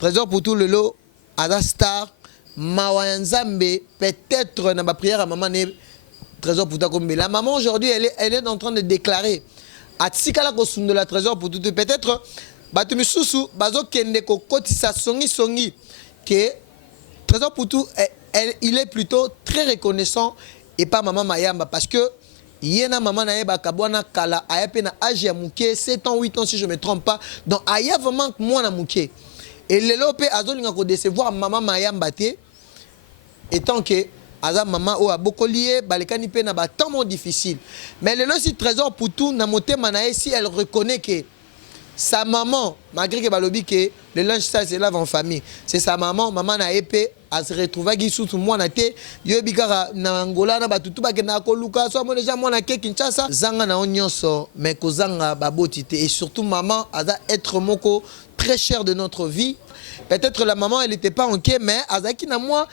Trésor Poutou lelo Ada Star Mawanzambe peut-être na ba prière à maman ne Trésor Poutou comme la maman aujourd'hui elle est en train de déclarer atikala ko sundola Trésor Poutou peut-être batu misusu bazo kende ko kotisa songi que Trésor Poutou il est plutôt très reconnaissant et pas maman Mayamba parce que yena maman na yeba kabwana kala ayape na âge ya muke 7 ans 8 ans si je me trompe pas donc aya vraiment moi na muke et lelo pe azolinga ko décevoir maman Mayamba te étant que aza maman o abokolié balekani pe na ba temps difficile mais lelo si Trésor Poutou na motema na si elle reconnaît que sa maman malgré que balobi que le linge sale se lave en famille c'est sa maman na épée a se retrouver qui sous moi na te yo bikara na Angola na batutu ba kena ko luka so mo déjà moi na ke Kinshasa zanga na onyoso mais ko zanga babotite et surtout maman aza être moko très cher de notre vie. Peut-être la maman elle était pas ok mais azaki na moi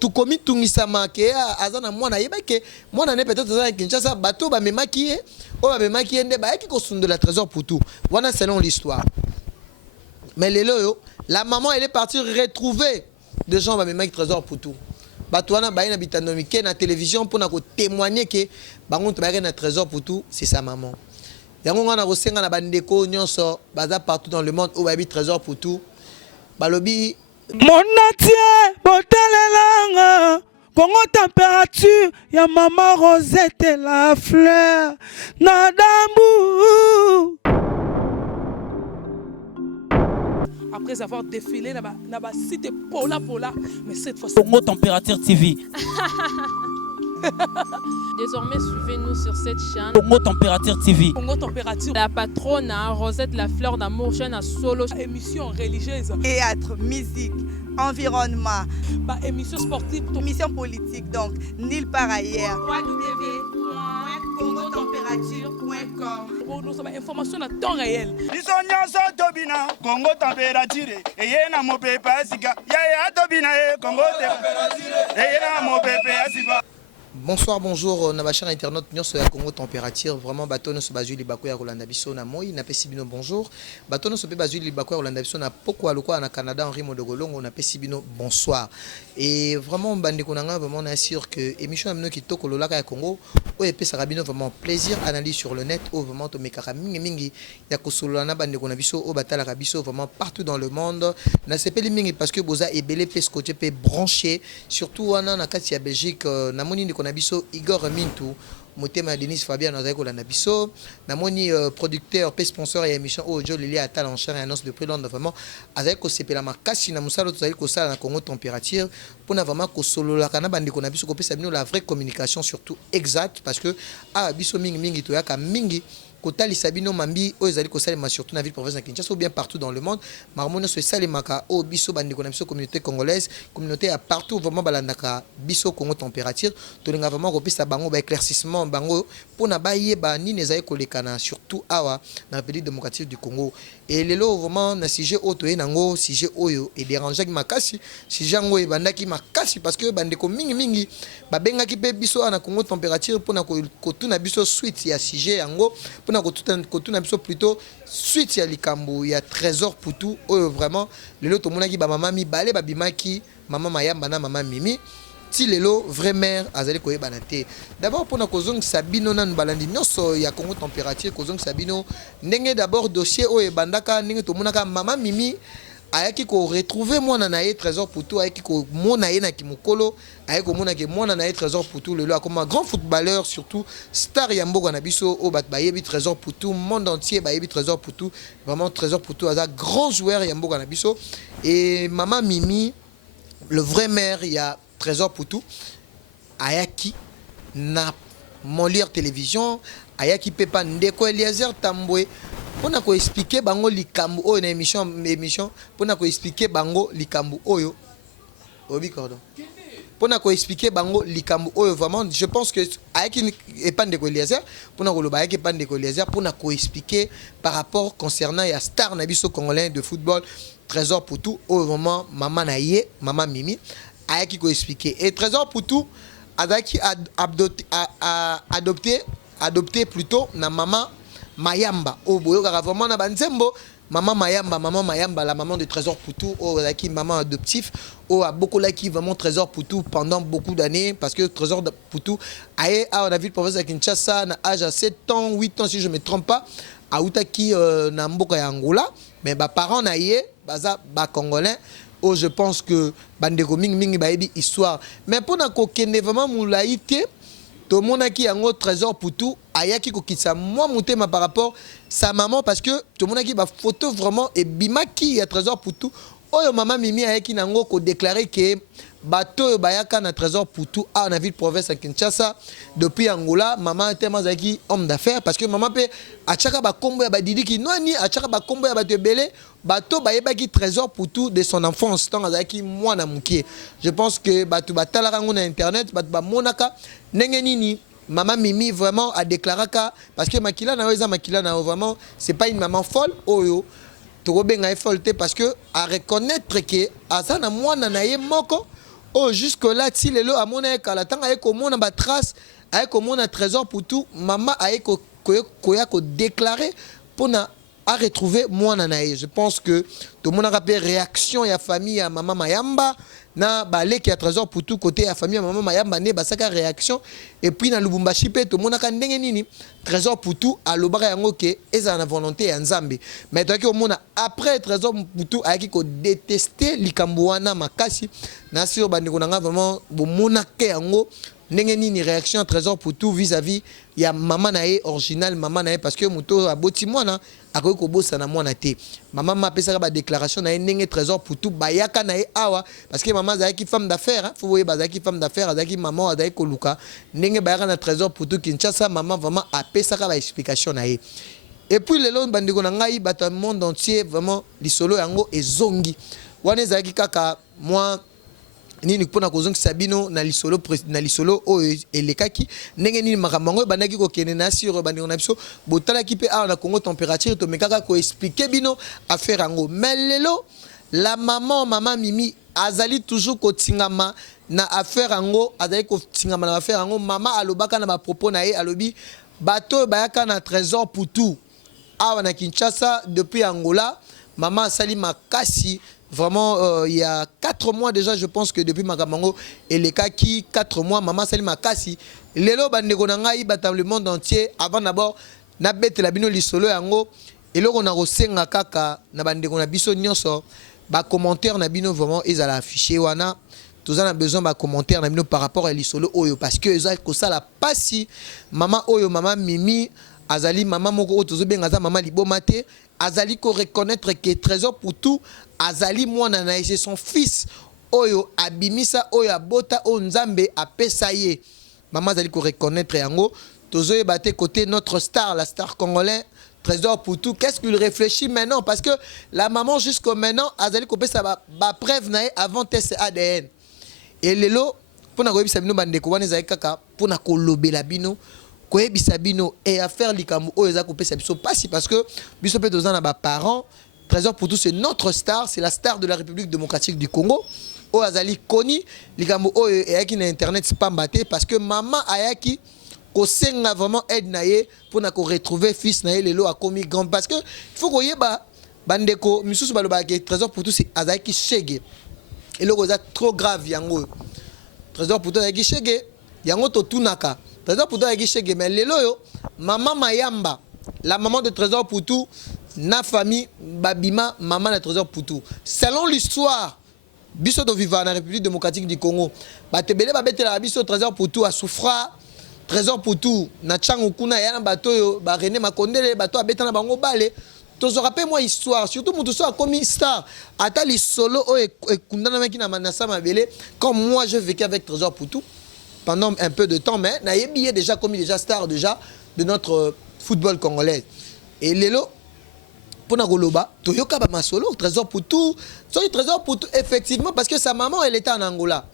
tout komi tungisama ke azana moi na yeba ke moi na ne peut-être za Kinshasa bateau ba memaki o ba memaki nde ba ki ko sunde la Trésor Poutou voilà selon l'histoire mais lelo la maman elle est partie retrouver des gens ba memaki Trésor Poutou batouana ba ina bitanomi ke na télévision pour na ko témoigner que bango to ba na Trésor Poutou c'est sa maman yango ngana ko senga na bandeko nyonso baza partout dans le monde où ba bi Trésor Poutou balobi Monatie botalelanga Congo température ya maman Rosette la fleur Nadambu. Après avoir défilé là-bas site Pola mais cette fois Congo Température TV. Désormais, suivez-nous sur cette chaîne. Congo Température TV. Congo Température. La patronne, Rosette la fleur d'amour, chaîne à solo. Émission religieuse. Théâtre, musique, environnement. Émission sportive. Émission politique, donc, nulle part ailleurs. www.congotempérature.com. Pour nous avons information à temps réel. Congo Température. Et na mo pepe asika. Ya tobina Congo Température. Et na mo pepe asika. Bonsoir, bonjour, Nabachar Internet, nous sommes Congo Température, vraiment, batono se bazuli bakoya Rolanda Bisso na moi, na pesibino bonjour, batono se bazuli bakoya Rolanda Bisso na poko aloko na Canada en rimo de golongo na pesibino bonsoir. Et vraiment, bandekonanga, vraiment, on assure que émission amino qui toko lolaka ya Congo, o epé sarabino vraiment plaisir, analyse sur le net, o vraiment to mekaka mingi, ya kosolana bandekona biso, o batala biso vraiment partout dans le monde, na sepeli mingi parce que boza ebele pe scotché pe branché, surtout wana na kati ya Belgique, na moni ndekona biso Igor Mintou motema Denis Fabien na zako la biso na moni producteur pe sponsor et émission au jo Lili Atal en chair et annonce de prix Londres vraiment avec ko sepela makasi na musalo to zali ko sala na Congo Température pour na vraiment ko solo la kana bandi ko na biso ko pesa bino la vraie communication surtout exact parce que biso mingi to yaka mingi Kotali Sabino Mambi, Ozali Kosalema, surtout dans la ville province de Kinshasa ou bien partout dans le monde. Marmono se Salemaka, O Biso Bandikonamiso, communauté congolaise, communauté à partout, vraiment Balandaka, Biso Congo Température. Tolinga vraiment repisa bango, éclaircissement, bango, pour Nabaye, Bani, Nezaï Kolekana, surtout Awa, dans la République démocratique du Congo. Et les lots, vraiment, na sujet Otoé Nango, sujet Oyo, et dérangeant qui makasi, sujet Ango et Bandaki makasi, parce que Bandeko Mingi, Babenga qui peut Biso na Congo Température, pour na Kotuna Biso suite, il y a sujet Ango. Pour na plutôt suite ya likambo ya Trésor Poutou vraiment lelo to monaki ba mama mi balé ba bimaki mama Mayamba na mama Mimi ti lelo vrai mère azali koyeba na te d'abord pour na kozong Sabino na balandi nyonso ya Congo Température kozong Sabino ndenge d'abord dossier o ebandaka ndenge to monaka mama Mimi ayaki ko retrouver mwana na ye Trésor Poutou ayaki ko mona ye na kimokolo ayaki ko mona ke mwana na ye Trésor Poutou lelo comme un grand footballeur surtout star ya mboka na biso o bat bayebi Trésor Poutou monde entier bayebi Trésor Poutou vraiment Trésor Poutou aza grand joueur ya mboka na biso et maman Mimi le vrai maire ya Trésor Poutou ayaki na Molière télévision ayaki pepa ndeko Eliezer Tambwe pour na ko expliquer bango likambu oyo na émission pour na ko expliquer bango likambu oyo obi cordon pour na ko expliquer bango likambu oyo vraiment je pense que ayaki epande ko Eliezer pour na ko loba ayaki epande ko Eliezer pour na ko expliquer par rapport concernant ya star na biso congolais de football Trésor Poutou au vraiment maman na ye maman Mimi ayaki ko expliquer et Trésor Poutou azaki adopté plutôt na maman Mayamba au boyo kaka vraiment na banzembo maman Mayamba, la maman de Trésor Poutou, qui maman adoptif, a beaucoup là qui vraiment Trésor Poutou pendant beaucoup d'années, parce que Trésor Poutou, on a vu le professeur Kinshasa, à l'âge de 7 ans, 8 ans, si je ne me trompe pas, à Outaki, na Mboka Angola, mais bah parents naïe, baza ba congolais. Oh, je pense que bandeko mingi baebi histoire, mais pour na kokende vraiment moulaïté. Tout le monde qui a un Trésor Poutou, ayaki ko kitsa moi mutema par rapport sa maman parce que tout le monde qui ba photo vraiment et bima qui a Trésor Poutou. Oyo maman Mimi ayaki nango ko déclarer que bateau bayaka na Trésor Poutou a na ville province à Kinshasa depuis Angola maman tellement zaki homme d'affaires parce que maman pe achaka ba kombo ya ba didi ki noni achaka ba kombo ya ba tebele bateau bayeba ki Trésor Poutou de son enfance tant zaki mwana mukie. Je pense que bateau batala rango na internet bateau ba monaka ndenge nini maman Mimi vraiment a déclaré ka parce que makila na weza makila na vraiment c'est pas une maman folle oyo tobenga folle parce que à reconnaître que azana mwana na ye moko. Oh, jusque-là, si les lots à mon aïe, la tanga aïe comme on a trace, aïe comme on a Trésor Poutou, maman aïe ko déclaré pour na à retrouver moi nanaï. Je pense que tout le monde a rappelé réaction à la famille à maman Mayamba, na balé qui a Trésor Poutou côté à la famille à maman Mayamba né basaka réaction et puis na Lubumbashi pe tout le monde a kandenge nini Trésor Poutou à l'obara yango ke eza na volonté ya Nzambe. Mais toi qui au monde après Trésor Poutou a qui ko détester likambuana makasi na sur bandeko nanga vraiment bo monake yango ndenge nini réaction Trésor Poutou vis-à-vis ya maman nae original maman nae parce que muto aboti mwana akoki kobosa na mwana te maman m'a pesaka ba déclaration nae ndenge Trésor Poutou bayaka nae awa parce que maman zaki femme d'affaires hein faut voyer bazaki femme d'affaires azaki maman azaki koluka ndenge bayaka na Trésor Poutou Kinshasa maman vraiment a pesaka ba explication nae et puis lelo bandeko na ngai bato monde entier vraiment lisolo yango ezongi wana ezaki kaka moi nini pona kozongi sabino na lisolo o elekaki ndenge nini makamango bandaki ko kene na sur bandiko na biso botala ki pe a na Congo température to mekaka ko expliquer bino affaire yango mais lelo la maman Mimi azali toujours ko tingama na affaire yango azali ko tingama na affaire yango mama alobaka na ba propos na ye alobi bato bayaka na Trésor Poutou awa na Kinshasa depuis Angola maman sali makasi. Vraiment, il y a 4 mois déjà, je pense que depuis Magamango et les Kaki, 4 mois, maman Salima Kassi, Lelo Bandegonangaï, batam le monde entier, avant d'abord, Nabet la bino lisolo yango, et là on a resenga kaka, Nabandegona biso nyonso, ba commentaire Nabino vraiment, ils allaient afficher, wana, tous en a besoin de commentaire Nabino par rapport à lisolo Oyo, parce que ils ont ça la passi, maman Oyo, maman Mimi, Azali, maman Moko, tous bengaza, maman Libomate, Azali ko reconnaître que Trésor Poutou Azali mwana na c'est son fils oyo abimisa oyo abota o Nzambe apesa ye maman Azali ko reconnaître yango tozoye baté côté notre star la star congolais Trésor Poutou qu'est-ce qu'il réfléchit maintenant parce que la maman jusqu'au maintenant Azali ko pesa ba preuve na avant test ADN et lelo pona ko yebisa bino bandeko wana ezali kaka pona ko lobela bino koyebisa bino et affaire likambo oyo eza ko pesa biso pasi parce que biso pe tozana ba parents Trésor Poutou c'est notre star, c'est la star de la République démocratique du Congo. O azali koni likambo o ayaki na internet spambaté parce que maman ayaki ko senga vraiment aide naye pour na ko retrouver fils naye lelo a komi grand parce que il faut ko yeba bandeko misusu baloba ke Trésor Poutou c'est azaki shege. Et le goza trop grave yango. Trésor Poutou ayaki shege yango to tunaka. Trésor Poutou ayaki shege mais lelo yo maman Mayamba, la maman de Trésor Poutou na famille babima maman de Trésor Poutou selon l'histoire biso to vivant na République démocratique du Congo batebele babetela biso Trésor Poutou a souffra Trésor Poutou na changu kuna ya na bato yo ba René Makondele bato abeta na bango bale to se rappelle moi histoire surtout mutu so comme star ata li solo o ekundana meki na manasa mabele comme moi je vécu avec Trésor Poutou pendant un peu de temps mais na yebié déjà comme déjà star déjà de notre football congolais et lelo pour Nagoloba, Toyoka Bamasolo, Trésor Poutou, Trésor Poutou, effectivement, parce que sa maman, elle était en Angola.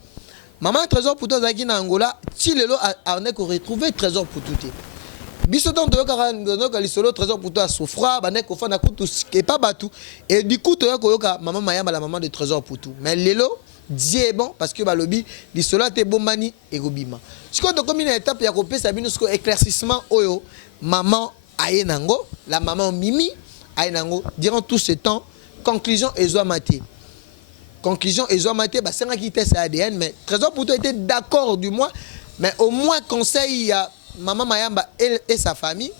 Maman, Trésor Poutou, elle est en Angola, si le lot a retrouvé Trésor Poutou. Bisoton Toyoka, Trésor Poutou a souffert, Banek au fond d'un coup, et pas batou. Et du coup, Toyoka, maman Mayama, la maman de Trésor Poutou. Mais Lelo, Dieu est bon, parce que Balobi, l'Isola, t'es bon mani, et Gobima. Si on a comme une étape, il y a un éclaircissement, Oyo, maman Ayenango, la maman Mimi, aïnango durant tout ce temps conclusion ezwa maté. Conclusion ezwa maté bah c'est qui test ADN mais Trésor Poutou était d'accord du moins mais au moins conseil à maman Mayamba et sa famille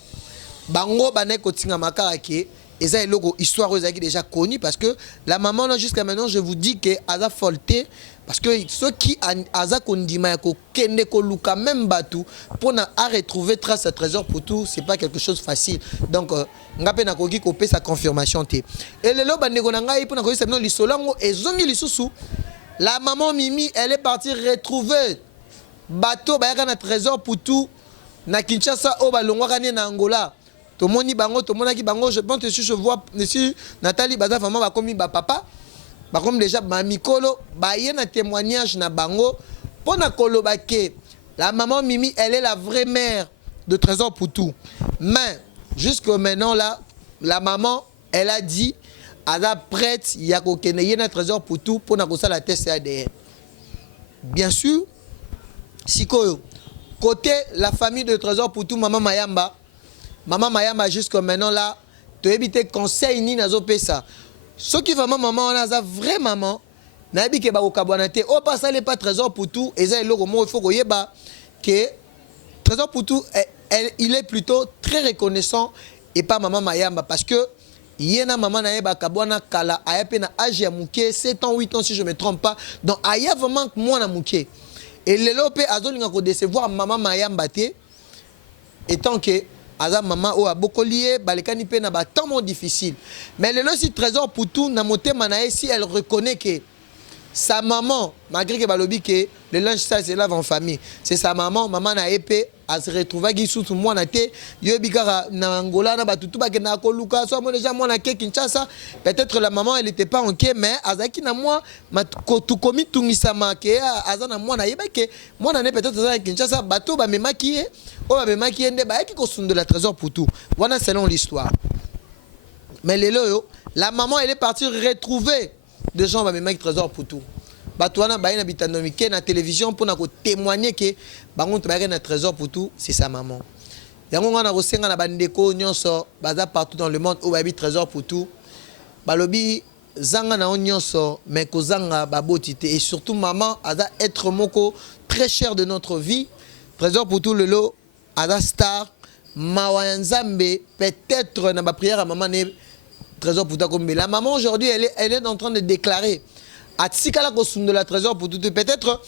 bango bané kotinga makara ke eza eloko histoire qui déjà connue parce que la maman là jusqu'à maintenant je vous dis que aza folté parce que ceux qui aza kondima ko kende ko luka même batu pour na retrouver trace à Trésor Poutou c'est pas quelque chose facile donc ngape na koki ko pe sa confirmation té et lelo bandeko na ngai pour na ko sabino lisolango ezongi lisusu la maman Mimi elle est partie retrouver bateau bayaka na Trésor Poutou na Kinshasa o balongwaka na Angola. Tout le monde qui bango, je pense que si je vois Nathalie Baza vraiment va comme papa, va comme déjà mamikolo, ba y a témoignage na bango pour na kolobake. La maman Mimi, elle est la vraie mère de Trésor Poutou. Mais jusqu'à maintenant là, la maman, elle a dit elle est prête, il y a qu'au Trésor Poutou pour na kosa la test ADN. Bien sûr, si côté la famille de Trésor Poutou, maman Mayamba jusqu'à maintenant là, tu éviter conseil ni nazo pesa. Ce qui vraiment maman on a vrai maman, na bi ke ba okabwanate, o pas ça les pas Trésor Poutou, et ça il faut que yeba que Trésor Poutou il est plutôt très reconnaissant et pas maman Mayamba parce que yena maman na yeba kabwana kala ayape na âge ya muke 7 ans 8 ans si je me trompe pas. Donc aya vraiment moi na muke. Et lelo pe azolinga ko décevoir maman Mayamba te étant que Aza maman ou a beaucoup lié, balekani pe na ba temps difficile. Mais le si Trésor Poutou na moté manae si elle reconnaît que sa maman, malgré que balobi que le lunch ça c'est là en famille, c'est sa maman na épée à se retrouver qui sous moi na té, yo bikara na Angola na batutu ba na ko luka so mo déjà moi na ke Kinshasa, peut-être la maman elle était pas en quai mais azaki na moi ko tu komi tungisama ke azana moi na yeba ke moi na peut-être za Kinshasa bateau ba me maquiller o ba me maquiller nde ba ki ko sunde la Trésor Poutou. Voilà selon l'histoire. Mais la maman elle est partie retrouver des gens me maquiller Trésor Poutou. Batouana baïna bitanomike na télévision pour na ko témoigner que bango to na Trésor Poutou c'est sa maman. Yango ngana ko senga na bandeko nyonso baza partout dans le monde où babi Trésor Poutou. Balobi zanga na nyonso mais ko zanga babotite et surtout maman aza être moko très cher de notre vie. Trésor Poutou lelo aza star mawanzambe peut-être na ba prière à maman ne Trésor Poutou comme la maman aujourd'hui elle est en train de déclarer atikala ko sunde la Trésor Poutou peut-être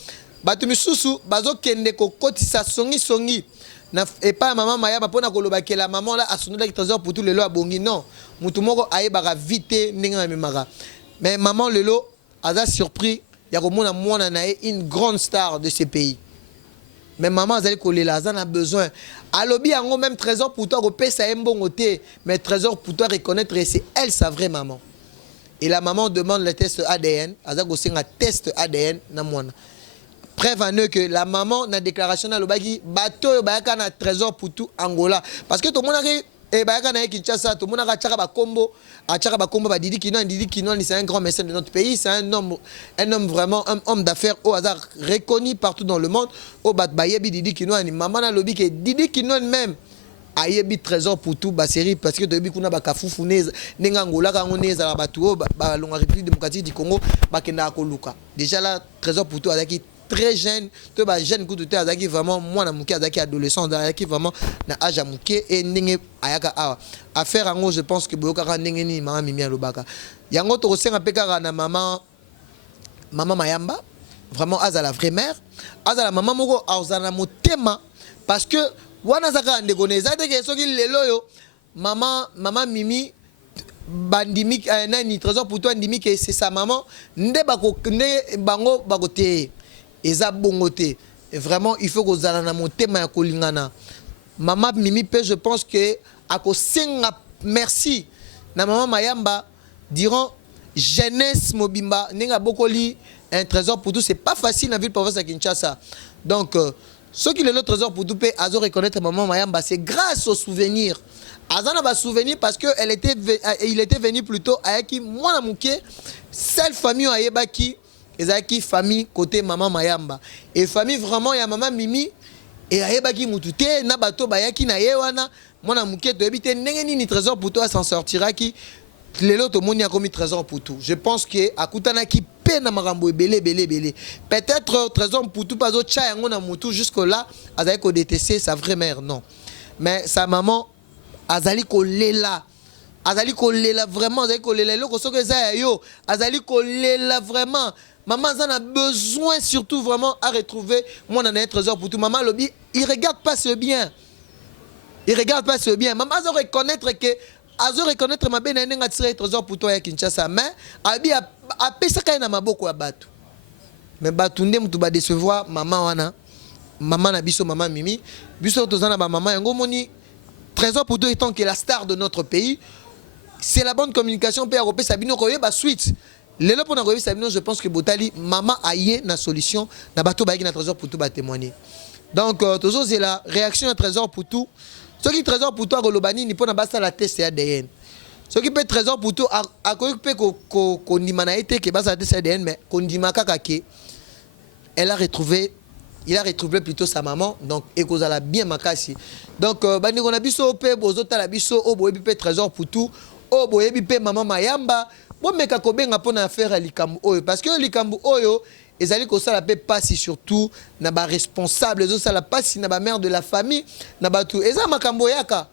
batu misusu bazo kende ko kotisa songi na et pas maman Mayamba pona ko loba ke la maman là asunde la Trésor Poutou lelo abongi non mutu moko ayebaka vite ninga memaka mais maman lelo aza surpris ya ko mona mwana na une grande star de ce pays. Mais maman azali ko lela azana besoin alobi yango même Trésor Poutou ko pesa mbongo te mais Trésor Poutou reconnaître c'est elle sa vraie maman. Et la maman demande le test ADN, azako singa test ADN na mwana. Preuve en eux que la maman na déclaration na lobaki bateau bayaka na Trésor Poutou Angola parce que tout le monde a bayaka na Kinshasa, tout le monde a tchaka ba kombo ba Didi Kino c'est un grand mécène de notre pays, c'est un homme vraiment un homme d'affaires au hasard reconnu partout dans le monde. Au bat bayebi Didi Kino ni maman na lobi que Didi Kino même ayebi Trésor Poutou ba série parce que debi kuna ba kafufu neza ninga ngola ka ngoneza la batu ba longa République démocratique du Congo ba kenda ko luka déjà là Trésor Poutou azaki très jeune to ba jeune kutu te azaki vraiment mwana muke azaki adolescent azaki vraiment na âge muke et ninge ayaka awa affaire ngo je pense que boyoka ka ninge ni mama Mimi alobaka yango to senga pekara na maman Mayamba vraiment azala vraie mère azala maman moko azana motema parce que wana saka ndekoneza teke soki lelo yo maman Mimi bandimi nani Trésor Poutou andimi que c'est sa maman nde bango bakote eza bongote et vraiment il faut que zala na motema ya kolingana maman Mimi pe je pense que akosenga merci na maman Mayamba durant jeunesse mobimba nenga bokoli un Trésor Poutou c'est pas facile na ville province à Kinshasa donc ce qui est le Trésor Poutou peut azo reconnaître maman Mayamba c'est grâce aux souvenirs. Azana ba souvenir parce que il était venu plutôt avec moi na muke seule famille ayebaki ezaki famille côté maman Mayamba et famille vraiment ya maman Mimi et ayebaki mututé na bato bayaki na yewana mwana muke toyebi te ndenge nini trésor pour toi s'en sortira qui lelo to moni a commis trésor pour tout. Je pense que akutana ki pe na makambo belé. Peut-être trésor pour tout pas autre cha yango na mutu jusque là azali ko détester sa vraie mère non. Mais sa maman azali ko lela. Azali ko lela vraiment azali ko lela loko soko za yo azali ko lela vraiment. Maman a besoin surtout vraiment à retrouver mon trésor pour tout. Maman lobby, il regarde pas ce bien. Il regarde pas ce bien. Maman a reconnaître que azo reconnaître ma bene nga tire trésor pour toi ya Kinshasa mais abi a pesa kai na maboko ya batu mais batu nde mutu ba décevoir maman wana maman na biso maman Mimi biso tozana ba maman yango moni trésor pour toi étant que la star de notre pays c'est la bonne communication pe européen sabino ko yeba suite lelo pona ko yeba sabino je pense que botali maman aye na solution na bato ba na trésor pour tout ba témoigner donc toujours c'est la réaction à trésor pour tout. Ce qui trésor pour toi, Golobani, ni pas basta la test ADN. Ce qui peut trésor pour toi, à quoi peut qu'on dit manaïté que basta la test ADN, mais qu'on dit makakake, il a retrouvé plutôt sa maman, donc et qu'on a bien makasi. Donc bani on a biso pe bozota la biso o boyebi pe trésor pour tout, o boyebi pe maman mayamba, bon meka kobenga pona affaire likambu oyo parce que likambu oyo ezali ko sala pe passi surtout na ba responsable ezo sala passi na ba mère de la famille na ba tout eza makambo yaka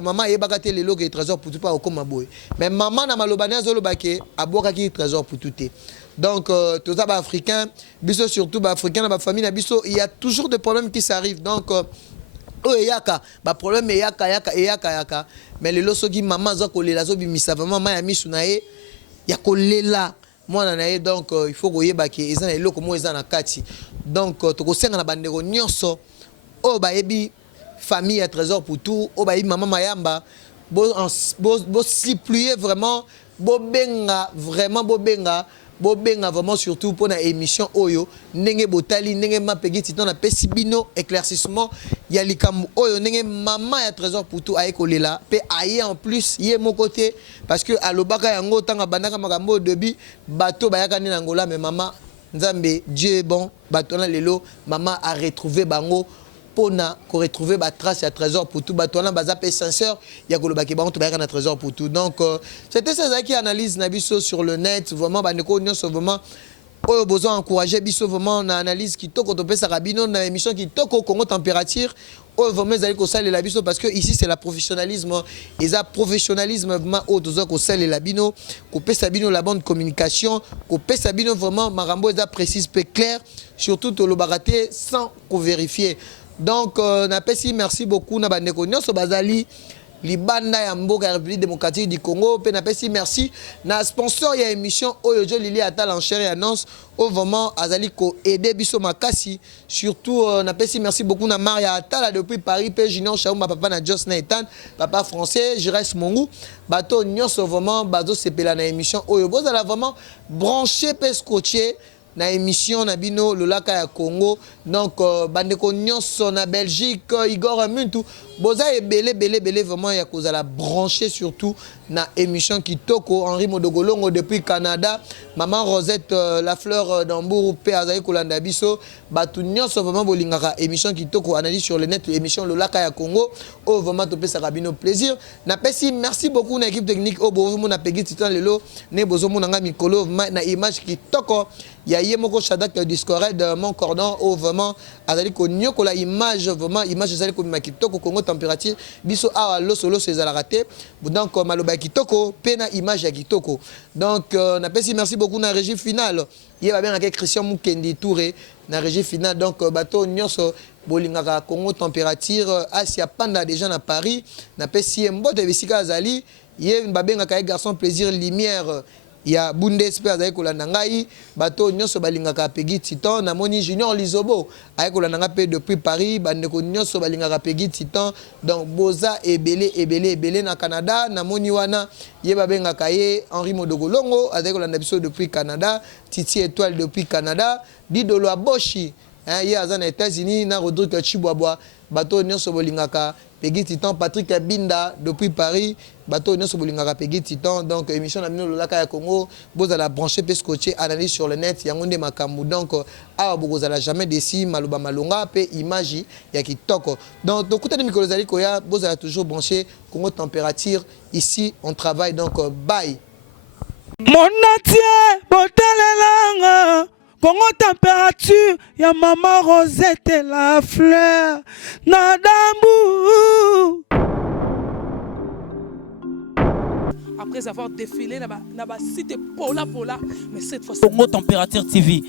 maman yebaka te lelo ke trésor pour tout pas okoma boy mais maman na malobani azoloba ke aboka ki trésor pour tout te donc tous ba africain biso surtout ba africain na ba famille na biso il y a toujours des problèmes qui s'arrivent donc oh yaka ba problème yaka mais lelo soki maman zo kolela zo bimisa vraiment maman ya misu na ye ya kolela moi donc il faut que yeba ke ezana eloko mo ezana kati donc tokosenga na bandeko nyonso o ba yebi famille à trésor pour tout o ba yebi maman mayamba bo plier vraiment bo benga vraiment surtout pour la émission oyo ndenge botali ndenge mapegi titan na pesibino éclaircissement ya likambu oyo ndenge maman ya trésor pour tout aye kolela pe aye en plus yé mon côté parce que alobaka yango tanga bandaka makambo début bateau bayaka ni Angola mais maman nzambe Dieu est bon bateau na lelo maman a retrouvé bango pona ko retrouver ba trace ya trésor pour tout bateau na baza sincère ya koloba ke bango to bayaka na trésor pour tout donc c'était ça qui analyse na biso sur le net vraiment bandeko nyonso vraiment oyo besoin encourager biso vraiment na analyse qui toko to pesa rabino na émission qui toko Congo température oyo vraiment ezali ko salela biso parce que ici c'est la professionnalisme eza professionnalisme vraiment oyo tozo ko salela bino ko pesa bino la bonne communication ko pesa bino vraiment marambo eza précise pe clair surtout to lo baraté sans ko vérifier. Donc, merci beaucoup na bandeko nyonso bazali libanda ya mboka ya République démocratique du Congo pe merci na sponsor ya émission Oyojo Lili Atal en chair et annonce au vraiment azali ko aider biso makasi surtout merci beaucoup na Maria Atal depuis Paris pe Junior Chaouma papa na Jos Nathan papa français je reste mongu bato nyonso vraiment bazo sepela na émission Oyo bozala vraiment branché pe scotché na émission na bino lolaka ya Congo donc bandeko nyonso na Belgique Igor Muntu boza ebele vraiment ya kozala branché surtout na émission kitoko Henri Modogolongo depuis Canada maman Rosette la fleur d'Ambour pe azali kolanda biso batu nyonso vraiment bolingaka émission kitoko analyse sur le net émission lolaka ya Congo o vraiment to pesa bino plaisir na pesi merci beaucoup na équipe technique o bozo mona pegi titan lelo ne bozo mona nga mikolo na image kitoko ya yemoko Shadak Discord mon cordon au vraiment azali ko nyoko la image vraiment image azali ko makitoko Congo température biso awa loso ezala raté donc maloba kitoko pena image ya kitoko donc na pesi merci beaucoup na régie finale yeba bien avec Christian Mukendi Touré na régie finale donc bato nyonso bolingaka Congo température Asia Panda déjà na Paris na pesi mbote bisika azali ye babengaka garçon plaisir lumière ya Bundespe azali kolanda ngai bato nyonso balingaka pegi titan na moni Junior Lizobo ayi kolanda nga pe depuis Paris bandeko nyonso balingaka pegi titan donc boza ebele na Canada na moni wana ye babengaka ye Henri Modogolongo azali kolanda biso depuis Canada Titi Étoile depuis Canada Didolo Aboshi ye aza na États-Unis na Rodrigue Chibwabwa bato nyonso bolingaka Peggy Titan, Patrick Abinda depuis Paris. Bateau nous sommes Peggy Titan. Donc émission Namino Lolaka Congo. Vous allez brancher pescoché analyse sur le net. Yangonde Makambu. Donc vous allez jamais déci Maluba Malonga pe image ya kitoko. Donc côté de Mikolo Zali Koya, vous allez toujours brancher Congo température. Ici on travaille donc bye. Mon natie, botalelanga. Congo température, ya maman Rosette et la fleur, Nadambu. Après avoir défilé, na cité Pola, mais cette fois Congo température TV.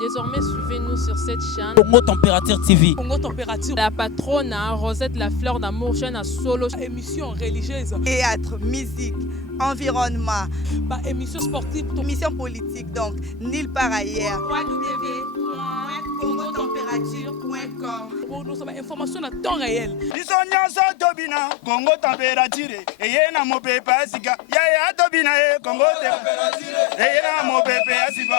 Désormais, suivez-nous sur cette chaîne. Congo température TV. Congo température. La patronne, Rosette la fleur d'amour, chaîne à solo. Émission religieuse. Théâtre, musique, environnement. Émission sportive. Émission politique, donc nulle part ailleurs. www.congotempérature.com. Nous avons information à temps réel. biso nyonso tobina Congo température eye na mopepe asika yaya tobina ye Congo température eye na mopepe asika